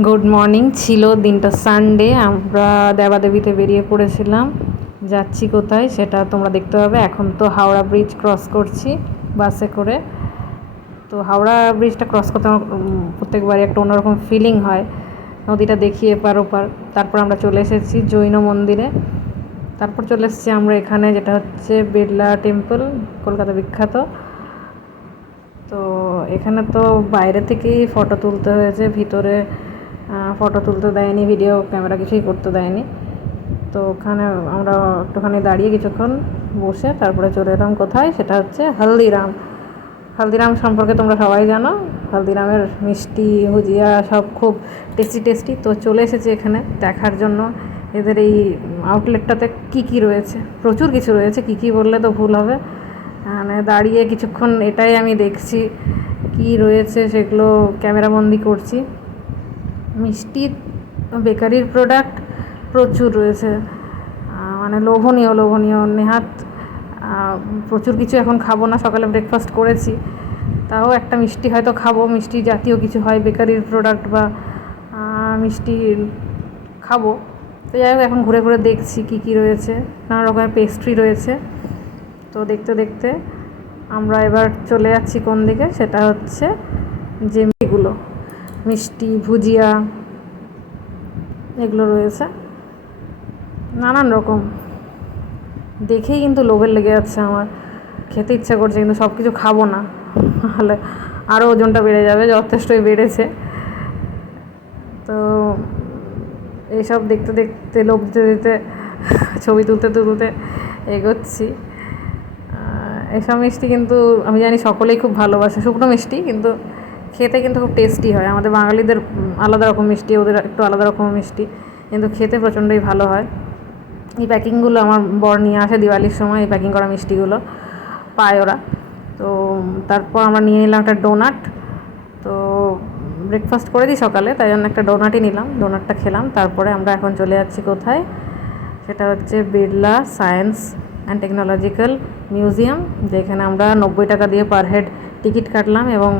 Good morning. ছিল দিনটা Sunday, আমরা দেবাদেবীতে বেরিয়ে পড়েছিলাম। যাচ্ছি কোথায় সেটা তোমরা দেখতে পাবে। এখন তো হাওড়া ব্রিজ ক্রস করছি বাসে করে। তো হাওড়া ব্রিজটা ক্রস করতে আমার প্রত্যেকবারই একটা অন্যরকম ফিলিং হয়, নদীটা দেখি এপার ওপার। তারপর আমরা চলে এসেছি জৈন মন্দিরে। তারপর চলে এসেছি আমরা এখানে, যেটা হচ্ছে বিড়লা টেম্পল, কলকাতা বিখ্যাত। তো এখানে তো বাইরে থেকেই ফটো তুলতে হয়েছে, ভিতরে ফটো তুলতে দেয়নি, ভিডিও ক্যামেরা কিছুই করতে দেয়নি। তো ওখানে আমরা একটুখানি দাঁড়িয়ে কিছুক্ষণ বসে তারপরে চলে এলাম কোথায়, সেটা হচ্ছে হলদিরাম। হলদিরাম সম্পর্কে তোমরা সবাই জানো, হলদিরামের মিষ্টি ভুজিয়া সব খুব টেস্টি টেস্টি। তো চলে এসেছি এখানে দেখার জন্য এদের এই আউটলেটটাতে কি কি রয়েছে। প্রচুর কিছু রয়েছে, কি কি বললে তো ভুল হবে। মানে দাঁড়িয়ে কিছুক্ষণ এটাই আমি দেখছি কি রয়েছে, সেগুলো ক্যামেরাবন্দি করছি। মিষ্টি, বেকারির প্রোডাক্ট প্রচুর রয়েছে, মানে লোভনীয় লোভনীয় নেহাত। প্রচুর কিছু এখন খাবো না, সকালে ব্রেকফাস্ট করেছি, তাও একটা মিষ্টি হয়তো খাবো, মিষ্টি জাতীয় কিছু হয়, বেকারির প্রোডাক্ট বা মিষ্টি খাবো। তো যাই হোক, এখন ঘুরে ঘুরে দেখছি কি কি রয়েছে। নানা রকমের পেস্ট্রি রয়েছে। তো দেখতে দেখতে আমরা এবার চলে যাচ্ছি কোন দিকে, সেটা হচ্ছে যে এগুলো মিষ্টি ভুজিয়া এগুলো রয়েছে নানান রকম। দেখেই কিন্তু লোভের লেগে যাচ্ছে আমার, খেতে ইচ্ছা করছে, কিন্তু সব কিছু খাবো না, তাহলে আরও ওজনটা বেড়ে যাবে, যথেষ্টই বেড়েছে। তো এইসব দেখতে দেখতে লোভ দিতে দিতে ছবি তুলতে তুলতে এগোচ্ছি। এসব মিষ্টি কিন্তু আমি জানি সকলেই খুব ভালোবাসে, শুকনো মিষ্টি, কিন্তু খেতে কিন্তু খুব টেস্টি হয়। আমাদের বাঙালিদের আলাদা রকম মিষ্টি, ওদের একটু আলাদা রকম মিষ্টি, কিন্তু খেতে প্রচণ্ডই ভালো হয়। এই প্যাকিংগুলো আমার বর নিয়ে আসে দিওয়ালির সময়, এই প্যাকিং করা মিষ্টিগুলো পায় ওরা। তো তারপর আমরা নিয়ে নিলাম একটা ডোনাট। তো ব্রেকফাস্ট করে দিই সকালে, তাই জন্য একটা ডোনাটই নিলাম, ডোনাটটা খেলাম। তারপরে আমরা এখন চলে যাচ্ছি কোথায়, সেটা হচ্ছে Birla science and technological museum, যেখানে আমরা 90 টাকা দিয়ে পার হেড টিকিট কাটলাম। এবং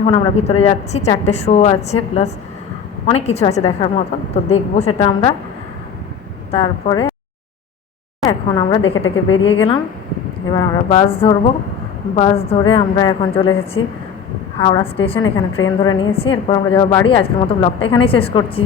এখন আমরা ভিতরে যাচ্ছি, 4টে শো আছে, প্লাস অনেক কিছু আছে দেখার মতন। তো দেখবো সেটা আমরা। তারপরে এখন আমরা দেখে টেকে বেরিয়ে গেলাম। এবার আমরা বাস ধরবো। বাস ধরে আমরা এখন চলে এসেছি হাওড়া স্টেশন, এখানে ট্রেন ধরে নিয়েছি। এরপর আমরা যাবো বাড়ি। আজকের মতো ব্লগটা এখানেই শেষ করছি।